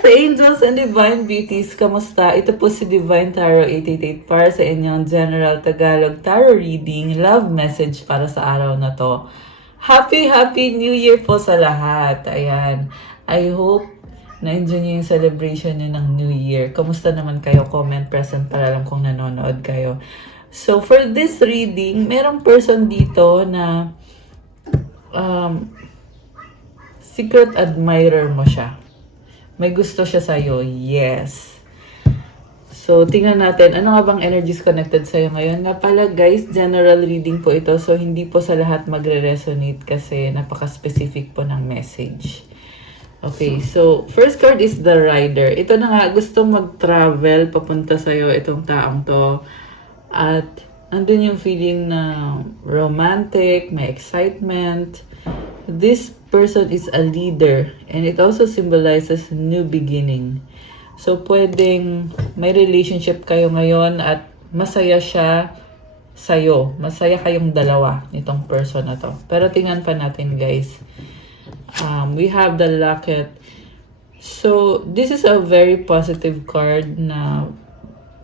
Earth Angels and Divine Beauties, kamusta? Ito po si Divine Tarot 888 para sa inyong General Tagalog Tarot Reading, love message para sa araw na to. Happy New Year po sa lahat. Ayan. I hope na-enjoy niyo yung celebration niyo ng New Year. Kamusta naman kayo? Comment present para lang kung nanonood kayo. So, for this reading, merong person dito na secret admirer mo siya. May gusto siya sa'yo. Yes. So, tingnan natin. Ano nga bang energies connected sa'yo ngayon? Nga pala, guys, general reading po ito. So, hindi po sa lahat magre-resonate kasi napaka-specific po ng message. Okay, so, first card is the Rider. Ito na nga, gusto mag-travel papunta sa'yo itong taong to. At, andun yung feeling na romantic, may excitement. This person is a leader and it also symbolizes new beginning. So, pwedeng may relationship kayo ngayon at masaya siya sa'yo. Masaya kayong dalawa nitong person na to. Pero tingnan pa natin, guys. We have the Locket. So, this is a very positive card na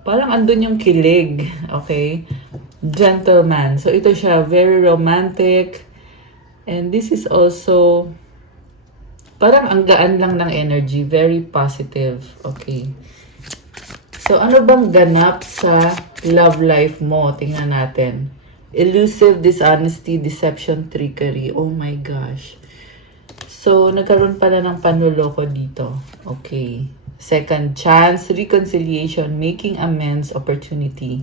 parang andun yung kilig. Okay? Gentleman. So, ito siya. Very romantic. And this is also parang ang gaan lang ng energy. Very positive. Okay. So, ano bang ganap sa love life mo? Tingnan natin. Elusive, dishonesty, deception, trickery. Oh my gosh. So, nagkaroon pala ng panloloko dito. Okay. Second chance, reconciliation, making amends, opportunity.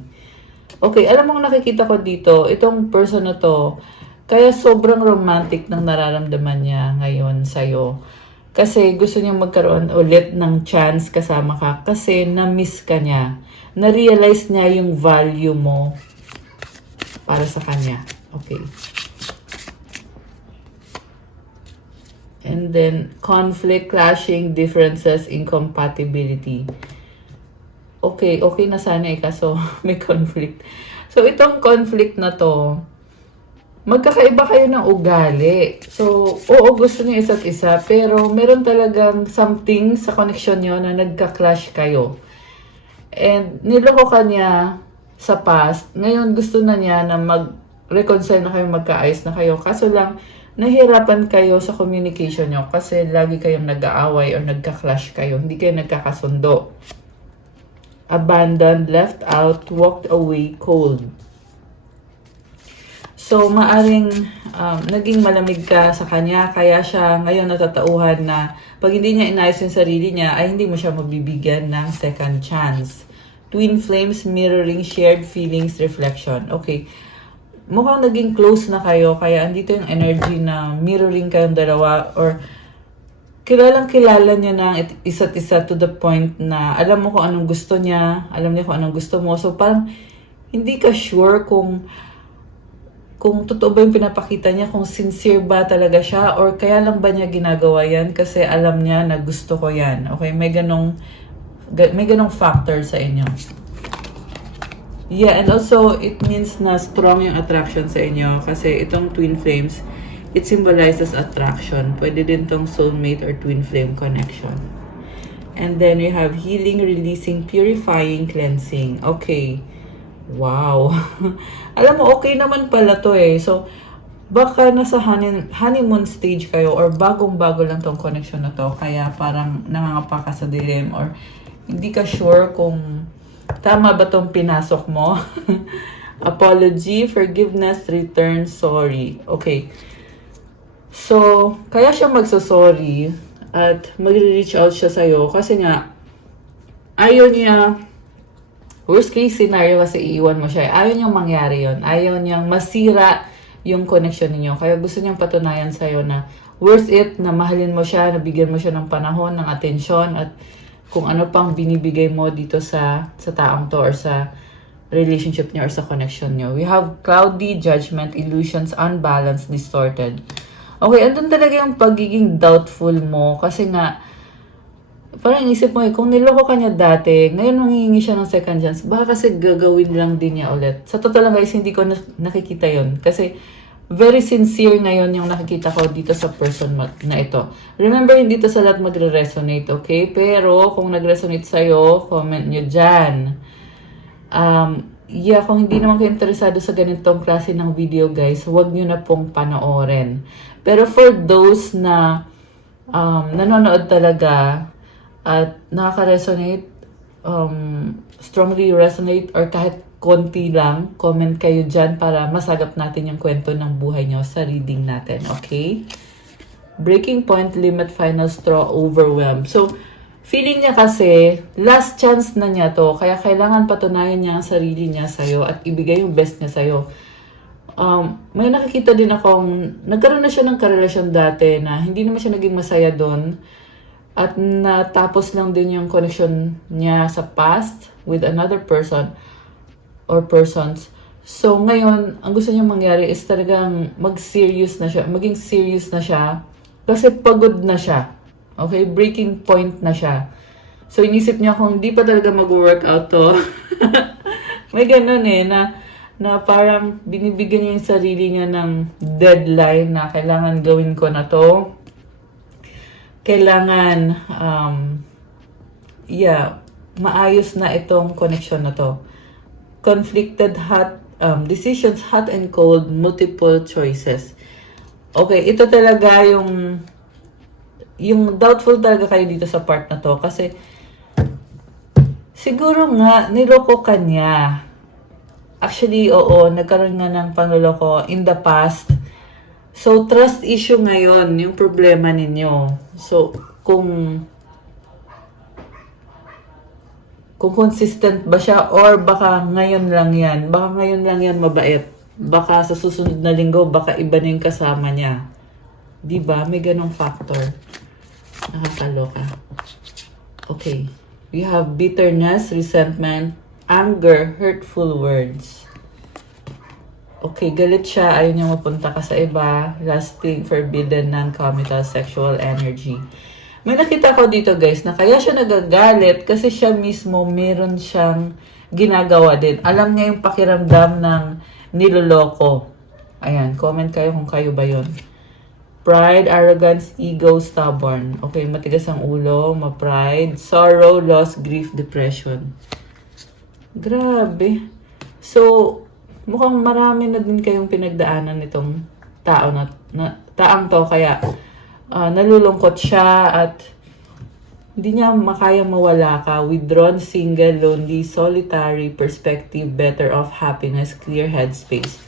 Okay, alam mo nakikita ko dito, itong person na to, kaya sobrang romantic ng nararamdaman niya ngayon sa'yo. Kasi gusto niya magkaroon ulit ng chance kasama ka kasi na-miss ka niya. Na-realize niya yung value mo para sa kanya. Okay. And then, conflict, clashing, differences, incompatibility. Okay na sana kaso may conflict. So, itong conflict na to, magkakaiba kayo ng ugali. So, oo, gusto niyo isa't isa, pero meron talagang something sa connection niyo na nagka-clash kayo. And niloko ka niya sa past. Ngayon, gusto na niya na mag-reconcile na kayo, magkaayos na kayo. Kaso lang, nahirapan kayo sa communication niyo kasi lagi kayong nag-aaway or nagka-clash kayo. Hindi kayo nagkakasundo. Abandoned, left out, walked away, cold. So, maaring naging malamig ka sa kanya, kaya siya ngayon natatauhan na pag hindi niya inayos yung sarili niya, ay hindi mo siya mabibigyan ng second chance. Twin flames, mirroring, shared feelings, reflection. Okay. Mukhang naging close na kayo, kaya andito yung energy na mirroring kayong dalawa or kilalang-kilala niya ng isa't isa to the point na alam mo kung anong gusto niya, alam niya kung anong gusto mo. So, parang hindi ka sure kung totoo ba yung pinapakita niya, kung sincere ba talaga siya, or kaya lang ba niya ginagawa yan kasi alam niya na gusto ko yan. Okay, may ganong factor sa inyo. Yeah, and also, it means na strong yung attraction sa inyo kasi itong twin flames, it symbolizes attraction. Pwede din tong soulmate or twin flame connection. And then we have healing, releasing, purifying, cleansing. Okay. Wow. Alam mo, okay naman pala to eh. So, baka nasa honeymoon stage kayo or bagong-bago lang tong connection na to. Kaya parang nangangapa ka sa dilim or hindi ka sure kung tama ba tong pinasok mo. Apology, forgiveness, return, sorry. Okay. So, kaya siya magsasorry at mag-reach out siya sa'yo kasi nga, ayaw niya. Worst case scenario kasi iiwan mo siya. Ayaw niyang mangyari yon. Ayaw niyang masira yung connection ninyo. Kaya gusto niyang patunayan sa'yo na worth it, na mahalin mo siya, na bigyan mo siya ng panahon, ng atensyon, at kung ano pang binibigay mo dito sa taong to or sa relationship niyo or sa connection niyo. We have cloudy, judgment, illusions, unbalanced, distorted. Okay, andun talaga yung pagiging doubtful mo kasi nga parang isip mo kung niloko ka niya dati, ngayon manghihingi siya ng second chance, baka kasi gagawin lang din niya ulit. Sa totoo lang guys, hindi ko nakikita yon kasi very sincere ngayon yung nakikita ko dito sa person na ito. Remember, hindi to sa lahat magre-resonate, okay? Pero kung nag-resonate sa'yo, comment nyo dyan. Kung hindi naman kayo interesado sa ganitong klase ng video, guys, huwag nyo na pong panoorin. Pero for those na nanonood talaga at nakaka-resonate, strongly resonate, or kahit konti lang, comment kayo dyan para masagap natin yung kwento ng buhay nyo sa reading natin, okay? Breaking point, limit, final straw, overwhelmed. So, feeling niya kasi, last chance na niya to, kaya kailangan patunayan niya ang sarili niya sa'yo at ibigay yung best niya sa'yo. May nakikita din akong, nagkaroon na siya ng karelasyon dati na hindi naman siya naging masaya doon. At natapos lang din yung connection niya sa past with another person or persons. So, ngayon, ang gusto niya mangyari is talagang mag-serious na siya, maging serious na siya kasi pagod na siya. Okay? Breaking point na siya. So, inisip niya kung hindi pa talaga mag-workout to. May ganun na parang binibigyan niya yung sarili niya ng deadline na kailangan gawin ko na to. Kailangan, maayos na itong connection na to. Conflicted decisions, hot and cold, multiple choices. Okay, ito talaga yung doubtful talaga kayo dito sa part na to kasi siguro nga niloko ka niya. Actually, oo, nagkaroon nga ng panloloko in the past. So, trust issue ngayon, yung problema ninyo. So, kung consistent ba siya or baka ngayon lang yan. Baka ngayon lang yan mabait. Baka sa susunod na linggo, baka iba na yung kasama niya. Diba? May ganong factor. Nakakaloka. Okay. We have bitterness, resentment, anger, hurtful words. Okay, galit siya. Ayaw niya mapunta ka sa iba. Lasting, forbidden, non-committal sexual energy. May nakita ko dito guys na kaya siya nagagalit kasi siya mismo meron siyang ginagawa din. Alam niya yung pakiramdam ng niloloko. Ayan, comment kayo kung kayo ba yun. Pride, arrogance, ego, stubborn. Okay, matigas ang ulo, ma-pride, sorrow, loss, grief, depression. Grabe. So, mukhang marami na din kayong pinagdaanan nitong taang to kaya nalulungkot siya at hindi niya makayang mawala ka. Withdrawn, single, lonely, solitary, perspective, better off, happiness, clear headspace.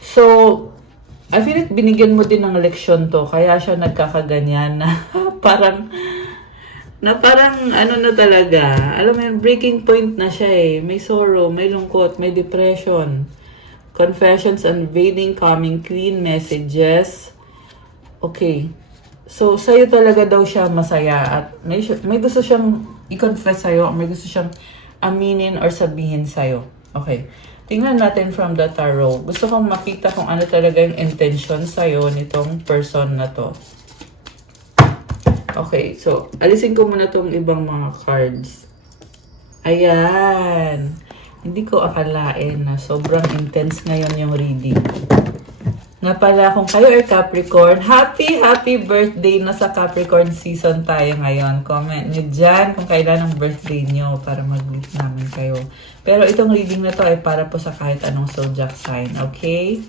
So, I feel like binigyan mo din ng leksyon to. Kaya siya nagkakaganyan na parang ano na talaga. Alam mo yun, breaking point na siya eh. May sorrow, may lungkot, may depression. Confessions, unveiling, coming clean, messages. Okay. So, sa'yo talaga daw siya masaya at may gusto siyang i-confess sa'yo, may gusto siyang aminin or sabihin sa'yo. Okay. Tingnan natin from the tarot. Gusto kong makita kung ano talaga yung intention sa'yo nitong person na to. Okay. So, alisin ko muna tong ibang mga cards. Ayan. Hindi ko akalain na sobrang intense ngayon yung reading. Nga pala, kung kayo ay Capricorn, happy birthday na sa Capricorn season tayo ngayon. Comment nyo dyan kung kailan ang birthday nyo para mag-meet namin kayo. Pero itong reading na to ay para po sa kahit anong zodiac sign, okay?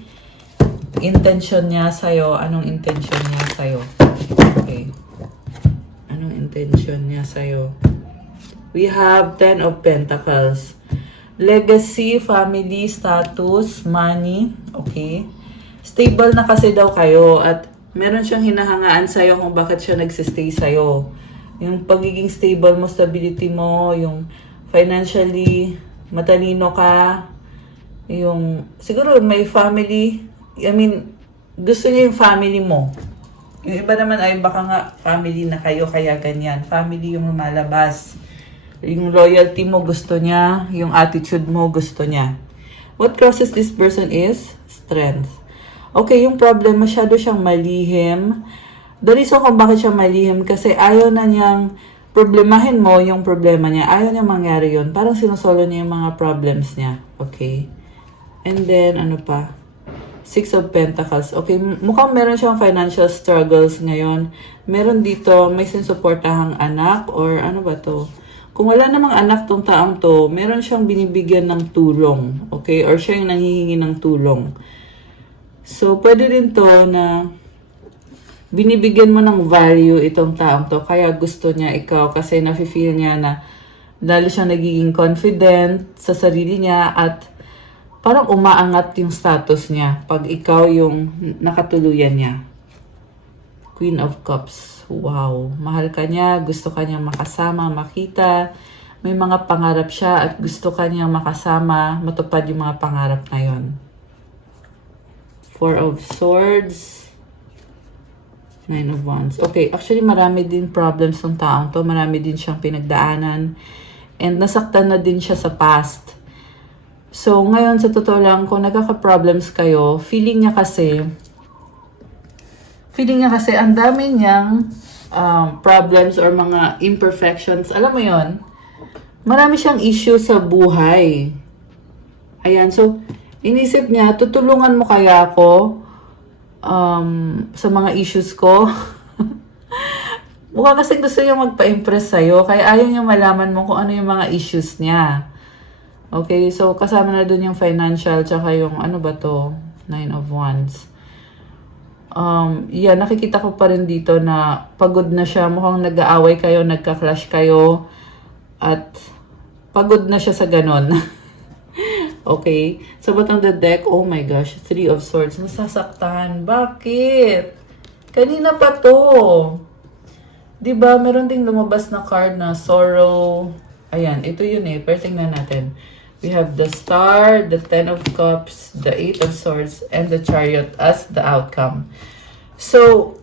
Intention niya sa'yo. Anong intention niya sa'yo? Okay. Anong intention niya sa'yo? We have 10 of Pentacles. Legacy, family, status, money, okay? Stable na kasi daw kayo at meron siyang hinahangaan sa'yo kung bakit siya nagsistay sa'yo. Yung pagiging stable mo, stability mo, yung financially matalino ka, yung siguro may family, gusto niya yung family mo. Yung iba naman ay baka nga family na kayo kaya ganyan. Family yung lumalabas. Yung loyalty mo gusto niya, yung attitude mo gusto niya. What crosses this person is strength. Okay, yung problem, masyado siyang malihim. The reason kung bakit siya malihim, kasi ayaw na niyang problemahin mo yung problema niya. Ayaw niya mangyari yun. Parang sinusolo niya yung mga problems niya. Okay? And then, ano pa? Six of Pentacles. Okay, mukhang meron siyang financial struggles ngayon. Meron dito, may sinusuportahang anak or ano ba to? Kung wala namang anak tong taong to, meron siyang binibigyan ng tulong. Okay, or siya yung nanghihingi ng tulong. So, pwede rin to na binibigyan mo ng value itong taong to. Kaya gusto niya ikaw kasi nafe-feel niya na lalo siyang nagiging confident sa sarili niya at parang umaangat yung status niya pag ikaw yung nakatuluyan niya. Queen of Cups. Wow. Mahal ka niya, gusto ka niya makasama, makita. May mga pangarap siya at gusto ka niya makasama, matupad yung mga pangarap na yun. Four of Swords. Nine of Wands. Okay, actually marami din problems ng taong to. Marami din siyang pinagdaanan. And nasaktan na din siya sa past. So, ngayon sa totoo lang, kung nagkaka-problems kayo, feeling niya kasi ang dami niyang problems or mga imperfections. Alam mo yon, marami siyang issue sa buhay. Ayan, so, inisip niya, tutulungan mo kaya ako sa mga issues ko? Mukha kasi gusto niya magpa-impress sa'yo, kaya ayaw niya malaman mo kung ano yung mga issues niya. Okay, so kasama na dun yung financial, tsaka yung ano ba to? Nine of Wands. Yeah, nakikita ko pa rin dito na pagod na siya. Mukhang nag-aaway kayo, nagka-clash kayo. At pagod na siya sa ganon. Okay, sa bottom of the deck, oh my gosh, Three of Swords. Nasasaktan. Bakit? Kanina pa to. Diba, meron ding lumabas na card na sorrow. Ayan, ito yun eh. Pero tingnan natin. We have the Star, the Ten of Cups, the Eight of Swords, and the Chariot as the outcome. So,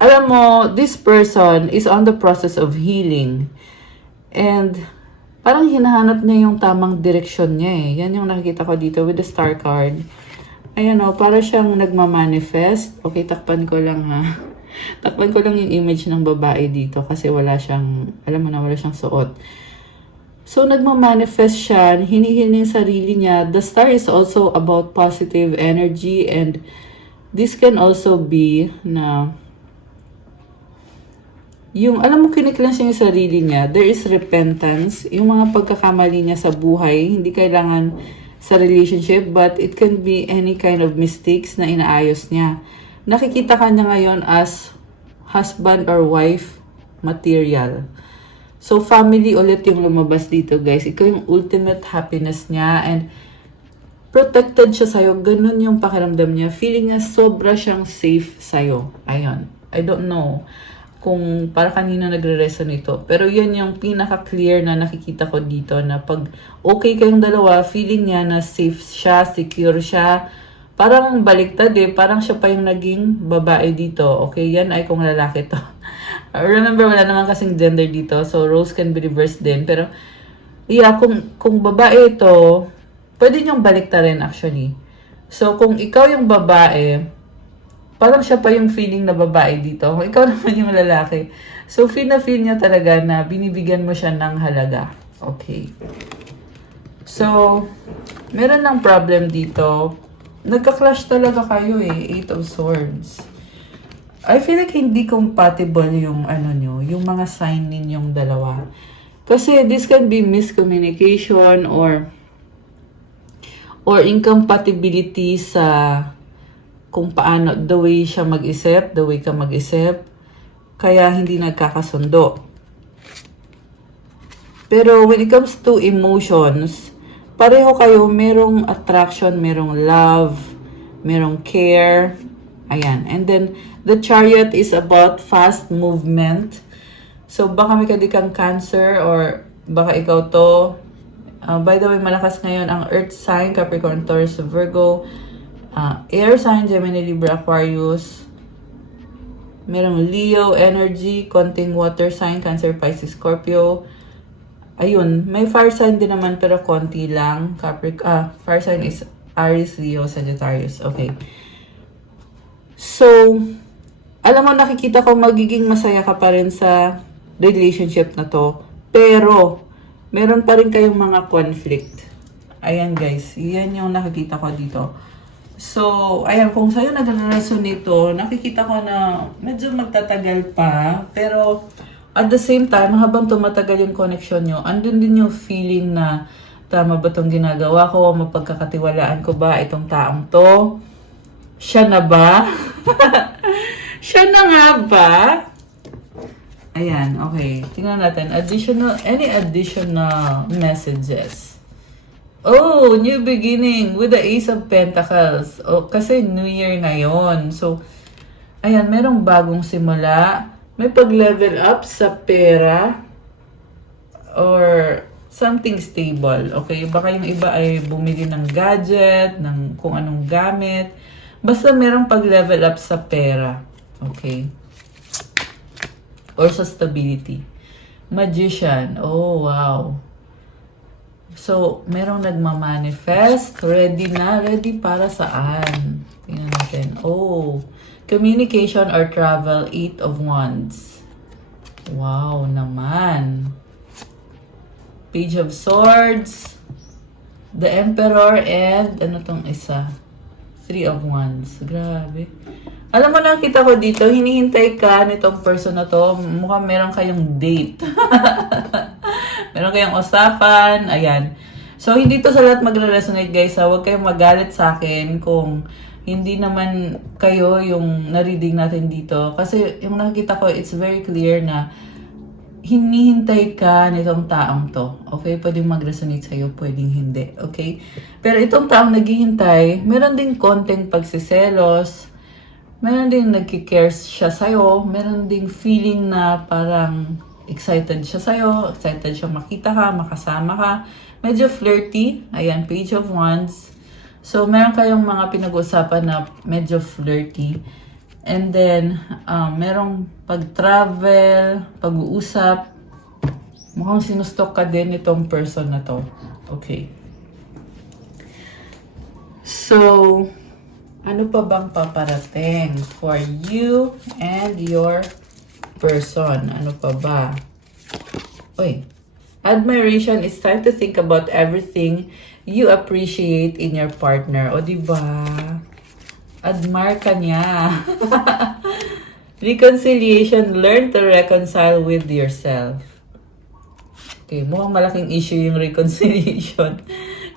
alam mo, this person is on the process of healing. And, parang hinahanap niya yung tamang direksyon niya eh. Yan yung nakikita ko dito with the Star card. Ayan o, para siyang nagmamanifest. Okay, takpan ko lang ha. Takpan ko lang yung image ng babae dito kasi wala siyang, alam mo na, wala siyang suot. So, nagmamanifest siya, hinihingi yung sarili niya. The Star is also about positive energy and this can also be na yung, alam mo, kiniklans niya yung sarili niya. There is repentance. Yung mga pagkakamali niya sa buhay, hindi kailangan sa relationship, but it can be any kind of mistakes na inaayos niya. Nakikita ka niya ngayon as husband or wife material. So, family ulit yung lumabas dito, guys. Ikaw yung ultimate happiness niya and protected siya sa'yo. Ganun yung pakiramdam niya. Feeling niya sobra siyang safe sa'yo. Ayun. I don't know kung para kanina nagre-resonate ito. Pero yun yung pinaka-clear na nakikita ko dito na pag okay kayong dalawa, feeling niya na safe siya, secure siya. Parang baliktad eh. Parang siya pa yung naging babae dito. Okay, yan ay kung lalaki to. Remember, wala naman kasing gender dito. So, roles can be reversed din. Pero, yeah, kung babae ito, pwede niyong baliktarin actually. So, kung ikaw yung babae, parang siya pa yung feeling na babae dito. Kung ikaw naman yung lalaki. So, feel niya talaga na binibigyan mo siya ng halaga. Okay. So, meron ng problem dito. Nagka-clash talaga kayo eh. Eight of Swords. I feel like hindi compatible yung ano nyo, yung mga sign ninyong dalawa. Kasi this can be miscommunication or incompatibility sa kung paano, the way siya mag-isip, the way ka mag-isip, kaya hindi nagkakasundo. Pero when it comes to emotions, pareho kayo, merong attraction, merong love, merong care, ayan. And then, the Chariot is about fast movement. So, baka may kadikang Cancer or baka ikaw to. By the way, malakas ngayon ang Earth sign, Capricorn, Taurus, Virgo. Air sign, Gemini, Libra, Aquarius. Merong Leo energy, konting water sign, Cancer, Pisces, Scorpio. Ayun, may fire sign din naman pero konti lang. Fire sign is Aries, Leo, Sagittarius. Okay. So, alam mo, nakikita ko magiging masaya ka pa rin sa relationship na to. Pero, meron pa rin kayong mga conflict. Ayan guys, yan yung nakikita ko dito. So, ayan, kung sa'yo nagre-resonate to, nakikita ko na medyo magtatagal pa. Pero, at the same time, habang tumatagal yung connection nyo, andun din yung feeling na, tama ba itong ginagawa ko? Mapagkakatiwalaan ko ba itong taong to? Siya na ba? Siya na nga ba? Ayan, okay. Tingnan natin. Any additional messages? Oh, new beginning with the Ace of Pentacles. Oh, kasi New Year ngayon. So, ayan, merong bagong simula. May pag-level up sa pera or something stable. Okay, baka yung iba ay bumili ng gadget, ng kung anong gamit. Basta merong pag-level up sa pera. Okay. Or sa stability. Magician. Oh, wow. So, merong nagmamanifest. Ready na. Ready para saan? Tingnan natin. Oh, communication or travel. 8 of Wands. Wow naman. Page of Swords. The Emperor and ano tong isa? 3 of Wands. Grabe. Alam mo, nakita ko dito, hinihintay ka nitong person na to. Mukhang meron kayong date. Meron kayong usapan. Ayan. So, hindi to sa lahat magre-resonate, guys. Huwag kayong magalit sa akin kung hindi naman kayo yung na-reading natin dito. Kasi yung nakikita ko, it's very clear na hinihintay ka nitong taong to. Okay? Pwedeng mag-resonate sa'yo, pwedeng hindi. Okay? Pero itong taong naghihintay, meron din konting pagsiselos. Meron din nagki-care siya sa'yo. Meron ding feeling na parang excited siya sa'yo. Excited siya makita ka, makasama ka. Medyo flirty. Ayan, Page of Wands. So, meron kayong mga pinag-uusapan na medyo flirty. And then, merong pag-travel, pag-uusap. Mukhang sinustok ka din itong person na to. Okay. So, ano pa bang paparating for you and your person? Ano pa ba? Uy. Admiration is time to think about everything you appreciate in your partner. O, diba? Admire ka niya. Reconciliation. Learn to reconcile with yourself. Okay, mukhang malaking issue yung reconciliation.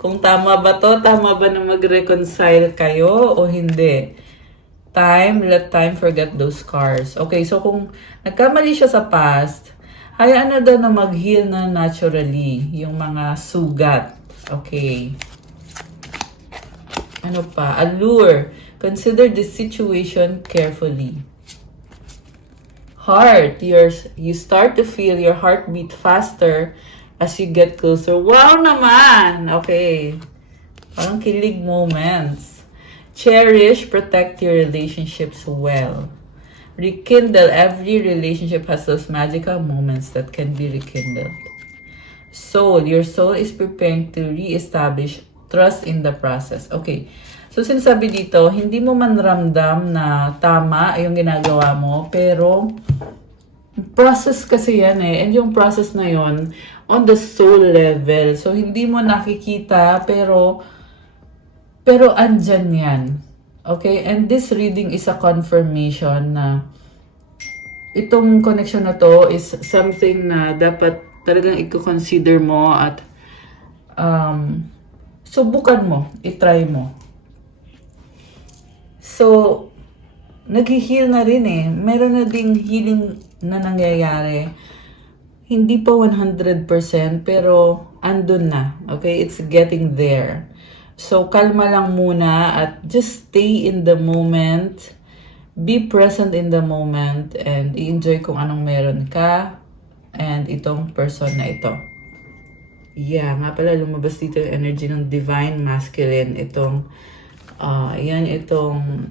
Kung tama ba to, tama ba na mag-reconcile kayo o hindi? Let time forget those scars. Okay, so kung nagkamali siya sa past, hayaan na daw na mag-heal na naturally yung mga sugat. Okay. Ano pa? Allure. Consider the situation carefully. Heart. You start to feel your heartbeat faster as you get closer. Wow naman! Okay. Parang kilig moments. Cherish, protect your relationships well. Rekindle. Every relationship has those magical moments that can be rekindled. Soul. Your soul is preparing to re-establish trust in the process. Okay. So, sinasabi dito, hindi mo man ramdam na tama yung ginagawa mo, pero process kasi yan eh. And yung process na yon on the soul level. So, hindi mo nakikita, pero andyan yan. Okay? And this reading is a confirmation na itong connection na to is something na dapat talagang i-consider mo at subukan mo, itry mo. So, nag-heal na rin eh. Meron na ding healing na nangyayari. Hindi pa 100% pero andun na. Okay? It's getting there. So, kalma lang muna at just stay in the moment. Be present in the moment and i-enjoy kung anong meron ka and itong person na ito. Yeah, nga pala lumabas dito yung energy ng Divine Masculine. Itong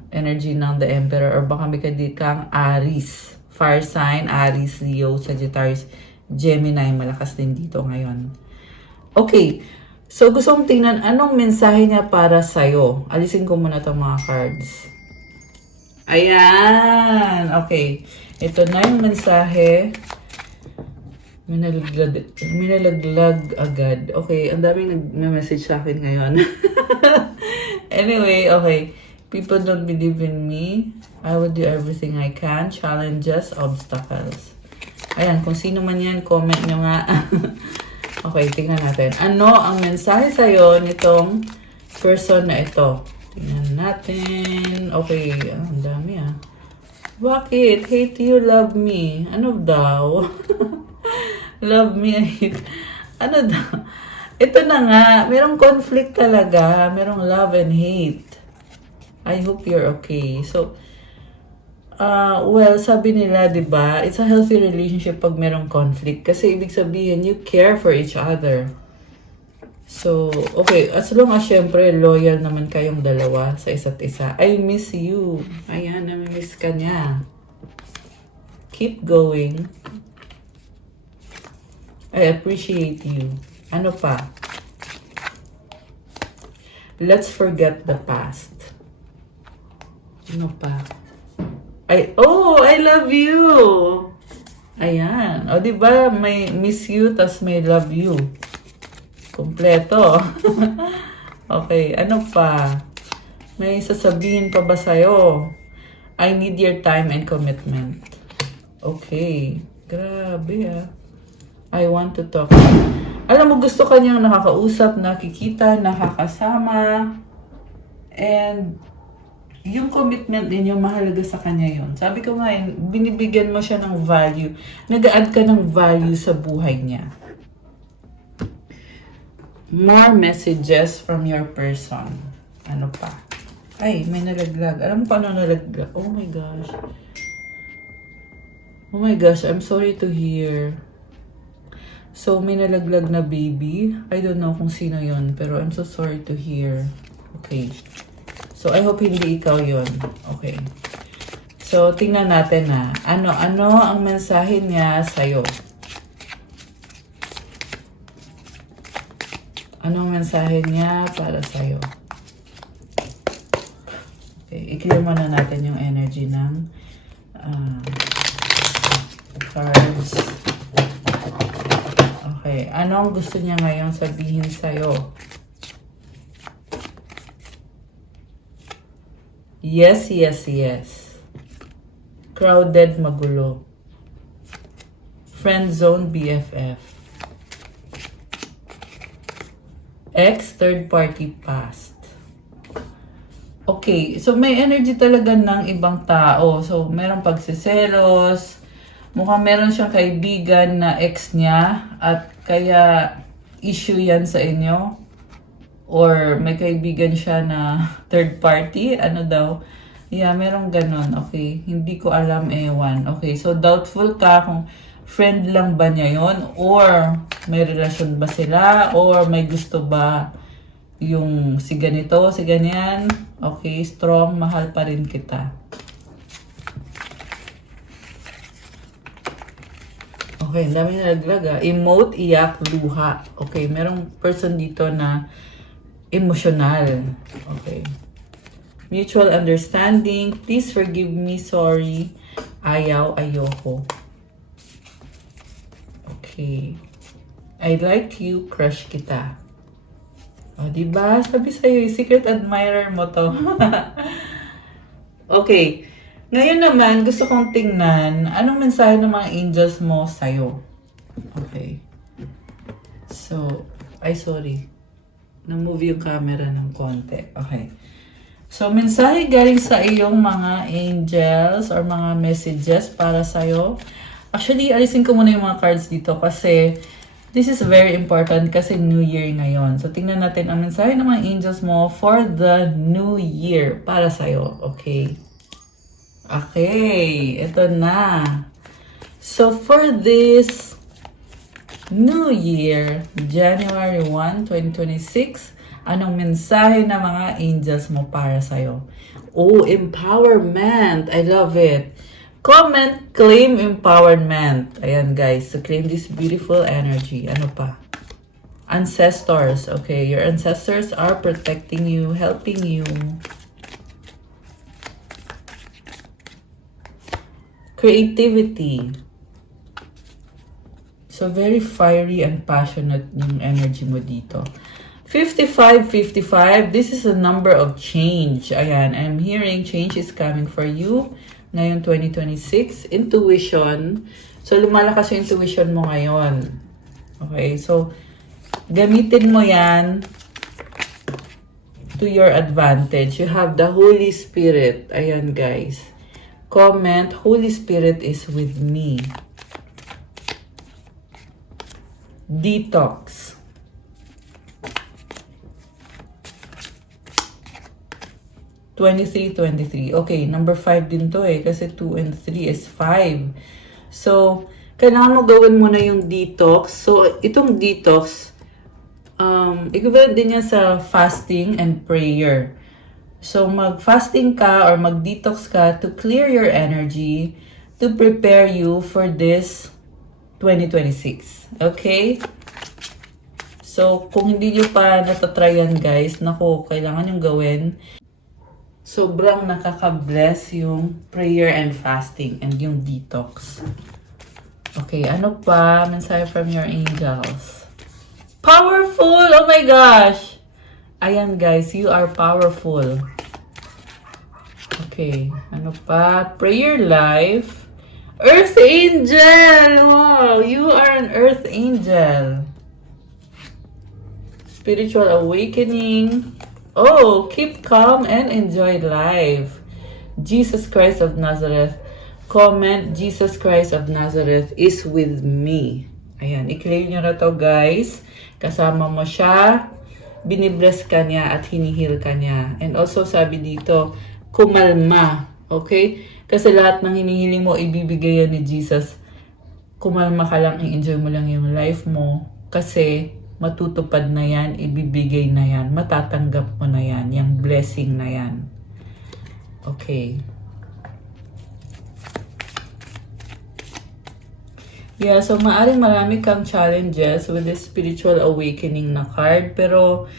energy ng The Emperor or baka may kang Aries. Fire sign, Aries, Leo, Sagittarius, Gemini. Malakas din dito ngayon. Okay. So, gusto kong tingnan anong mensahe niya para sa'yo. Alisin ko muna itong mga cards. Ayan. Okay. Ito na yung mensahe. Minalaglag agad. Okay. Ang daming nag-message sa akin ngayon. Anyway, okay. People don't believe in me. I will do everything I can. Challenges, obstacles. Ayan, kung sino man yan, comment nyo nga. Okay, tingnan natin. Ano ang mensahe sa'yo nitong person na ito? Tingnan natin. Okay, ang dami ah. Bakit? Hate you, love me. Ano daw? Love me, I hate. Ano daw? Ito na nga, merong conflict talaga. Merong love and hate. I hope you're okay. So, well, sabi nila, di ba, it's a healthy relationship pag merong conflict. Kasi ibig sabihin, you care for each other. So, okay, as long as syempre, loyal naman kayong dalawa sa isa't isa. I miss you. Ayan, nami-miss ka niya. Keep going. I appreciate you. Ano pa? Let's forget the past. Ano pa? I love you! Ayan. O, diba? May miss you, tas may love you. Kompleto. Okay. Ano pa? May sasabihin pa ba sa'yo? I need your time and commitment. Okay. Grabe ah. I want to talk. Alam mo, gusto ka niyang nakakausap, nakikita, nakakasama. And yung commitment ninyo, mahalaga sa kanya yun. Sabi ko nga, binibigyan mo siya ng value. Nag-add ka ng value sa buhay niya. More messages from your person. Ano pa? Ay, may nalaglag. Alam mo paano nalaglag? Oh my gosh. Oh my gosh, I'm sorry to hear. So, may nalaglag na baby. I don't know kung sino yon, pero I'm so sorry to hear. Okay. So, I hope hindi ikaw yon. Okay. So, tingnan natin na. Ano ang mensahe niya sa'yo? Anong mensahe niya para sa'yo? Okay. I-clear muna natin yung energy ng cards. Okay. Anong gusto niya ngayon sabihin sa'yo? Yes, yes, yes. Crowded, magulo. Friend zone, BFF. Ex, third party, past. Okay, so may energy talaga ng ibang tao. So, merong pagsiselos. Mukhang meron siyang kaibigan na ex niya at kaya issue yan sa inyo. Or may kaibigan siya na third party, ano daw. Yeah, merong ganon. Okay, hindi ko alam, ewan. Okay, so doubtful ka kung friend lang ba niya yon, or may relasyon ba sila, or may gusto ba yung si ganito, si ganyan. Okay, strong, mahal pa rin kita. Okay, dami na naglag. Emote, iyak, luha. Okay, merong person dito na emotional. Okay. Mutual understanding. Please forgive me. Sorry. Ayaw, ayoko. Okay. I like you. Crush kita. O, diba? Sabi sa'yo, secret admirer mo to. Okay. Ngayon naman, gusto kong tingnan anong mensahe ng mga angels mo sa'yo. Okay. So, sorry. Na-move yung camera ng konti. Okay. So, mensahe galing sa iyong mga angels or mga messages para sa'yo. Actually, alisin ko muna yung mga cards dito kasi this is very important kasi New Year ngayon. So, tingnan natin ang mensahe ng mga angels mo for the New Year para sa'yo. Okay. Okay. Ito na. So, for this New Year, January 1, 2026, anong mensahe ng mga angels mo para sa'yo? Oh, empowerment! I love it! Comment, claim empowerment. Ayan guys, so claim this beautiful energy. Ano pa? Ancestors. Okay, your ancestors are protecting you, helping you. Creativity. So, very fiery and passionate yung energy mo dito. 5555, this is a number of change. Ayan, I'm hearing change is coming for you ngayon 2026. Intuition. So, lumalakas yung intuition mo ngayon. Okay, so, gamitin mo yan to your advantage. You have the Holy Spirit. Ayan, guys. Comment, Holy Spirit is with me. Detox. (23-23). Okay, number 5 din to eh. Kasi 2 and 3 is 5. So, kailangan mo gawin muna yung detox. So, itong detox, equivalent din yan sa fasting and prayer. So, mag-fasting ka or mag-detox ka to clear your energy to prepare you for this 2026. Okay? So, kung hindi nyo pa natatry yan, guys, naku, kailangan yung gawin. Sobrang nakaka-bless yung prayer and fasting and yung detox. Okay, ano pa? Mensahe from your angels. Powerful! Oh my gosh! Ayan guys, you are powerful. Okay, ano pa? Prayer life. Earth angel! Wow, you are an earth angel. Spiritual awakening. Oh, keep calm and enjoy life. Jesus Christ of Nazareth. Comment, Jesus Christ of Nazareth is with me. Ayan, i-claim nyo na to guys. Kasama mo siya. Binibless ka niya at hinihil ka niya. And also sabi dito, kumalma. Okay? Kasi lahat ng hinihiling mo, ibibigay yan ni Jesus. Kumalma ka lang, i-enjoy mo lang yung life mo. Kasi matutupad na yan, ibibigay na yan, matatanggap mo na yan, yung blessing na yan. Okay. Yeah, so maaring marami kang challenges with this spiritual awakening na card, pero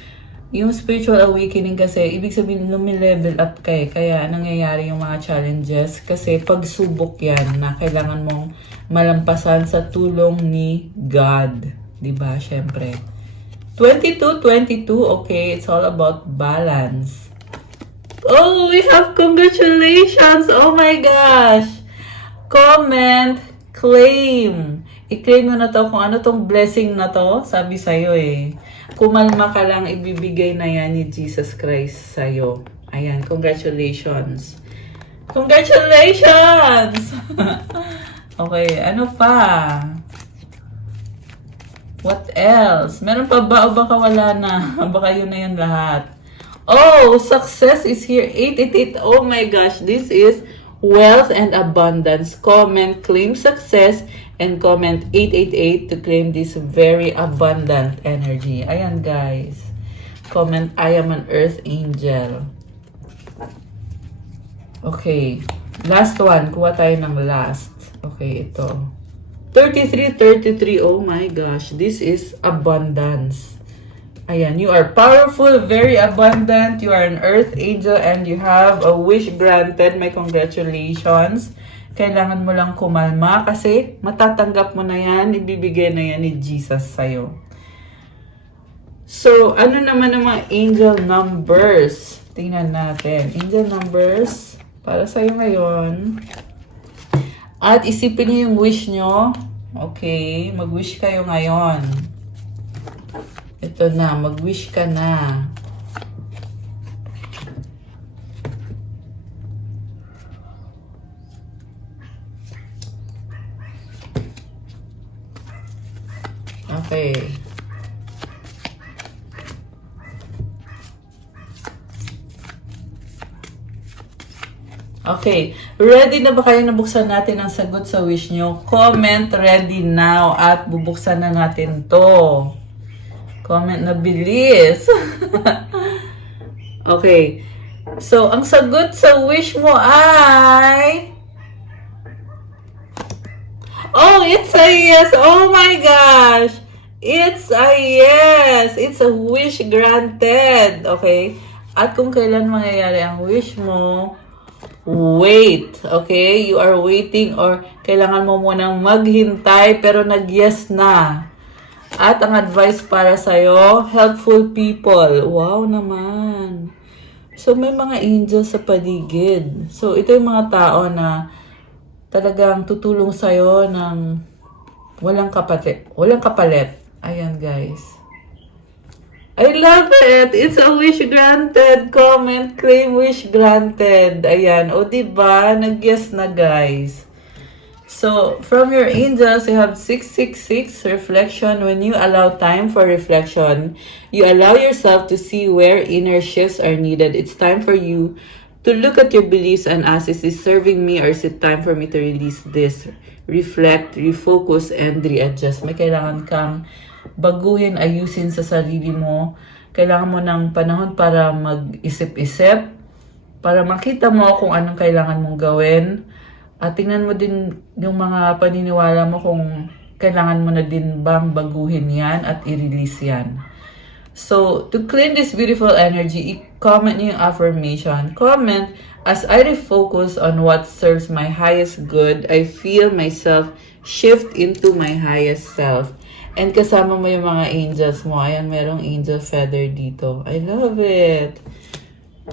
yung spiritual awakening kasi, ibig sabihin lumi-level up ka eh, kaya nangyayari yung mga challenges kasi pagsubok yan na kailangan mong malampasan sa tulong ni God. Diba? Syempre. 22-22. Okay. It's all about balance. Oh, we have congratulations. Oh my gosh. Comment. Claim. I-claim mo na to kung ano tong blessing na to. Sabi sa'yo eh. Kumalma ka lang, ibibigay na yan ni Jesus Christ sa'yo. Ayan. Congratulations. Congratulations! Okay. Ano pa? What else? Meron pa ba o baka wala na? Baka yun na yun lahat. Oh, success is here. 888. Oh my gosh. This is wealth and abundance. Comment, claim success, and comment 888 to claim this very abundant energy. Ayan guys. Comment, I am an earth angel. Okay. Last one. Kuha tayo ng last. Okay, ito. 33-33, oh my gosh, this is abundance. Ayan, you are powerful, very abundant, you are an earth angel, and you have a wish granted. My congratulations. Kailangan mo lang kumalma kasi matatanggap mo na yan, ibibigay na yan ni Jesus sa'yo. So, ano naman ang mga angel numbers? Tingnan natin. Angel numbers para sa'yo ngayon. At isipin niyo yung wish nyo. Okay, mag-wish kayo ngayon. Ito na, mag-wish ka na. Okay. Okay, ready na ba kayo na buksan natin ang sagot sa wish nyo? Comment ready now at bubuksan na natin to. Comment na bilis. Okay, so ang sagot sa wish mo ay... Oh, it's a yes! Oh my gosh! It's a yes! It's a wish granted. Okay, at kung kailan mangyayari ang wish mo, wait, okay? You are waiting or kailangan mo munang maghintay pero nag-yes na. At ang advice para sa'yo, helpful people. Wow naman. So, may mga angels sa paligid. So, ito yung mga tao na talagang tutulong sa'yo ng walang kapalit. Ayan, guys. I love it! It's a wish granted! Comment, claim wish granted. Ayan. O, diba? Nag-guess na, guys. So, from your angels, you have 666 reflection. When you allow time for reflection, you allow yourself to see where inner shifts are needed. It's time for you to look at your beliefs and ask, is this serving me or is it time for me to release this? Reflect, refocus, and readjust. May kailangan kang baguhin, ayusin sa sarili mo. Kailangan mo ng panahon para mag-isip-isip, para makita mo kung anong kailangan mong gawin. At tingnan mo din yung mga paniniwala mo kung kailangan mo na din bang baguhin yan at i-release yan. So, to clean this beautiful energy, i-comment niyo yung affirmation. Comment, as I refocus on what serves my highest good, I feel myself shift into my highest self. And kasama mo yung mga angels mo. Ayan, merong angel feather dito. I love it.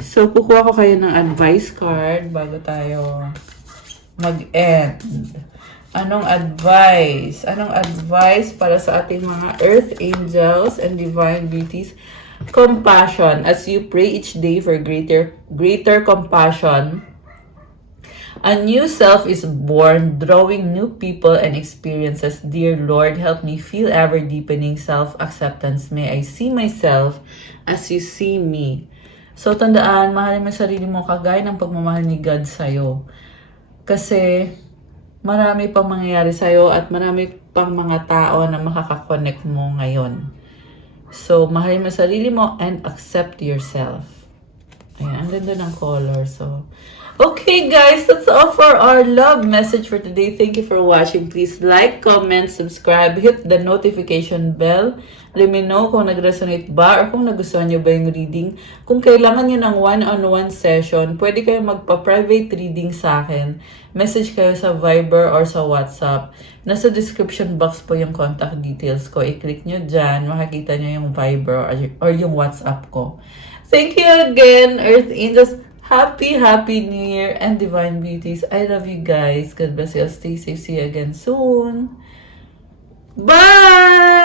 So, kukuha ko kayo ng advice card bago tayo mag-end. Anong advice? Anong advice para sa ating mga earth angels and divine beauties? Compassion. As you pray each day for greater compassion, a new self is born, drawing new people and experiences. Dear Lord, help me feel ever-deepening self-acceptance. May I see myself as you see me. So, tandaan, mahalin mo sarili mo kagaya ng pagmamahal ni God sa'yo. Kasi marami pang mangyayari sa'yo at marami pang mga tao na makakakonect mo ngayon. So, mahalin mo sarili mo and accept yourself. Ayan, ang ganda ng color. So, okay guys, that's all for our love message for today. Thank you for watching. Please like, comment, subscribe, hit the notification bell. Let me know kung nag-resonate ba or kung nagustuhan nyo ba yung reading. Kung kailangan nyo ng one-on-one session, pwede kayo magpa-private reading sa akin. Message kayo sa Viber or sa WhatsApp. Nasa description box po yung contact details ko. I-click nyo dyan, makikita nyo yung Viber or yung WhatsApp ko. Thank you again, Earth Angels. Happy New Year and Divine Beauties. I love you guys. God bless you. Stay safe. See you again soon. Bye!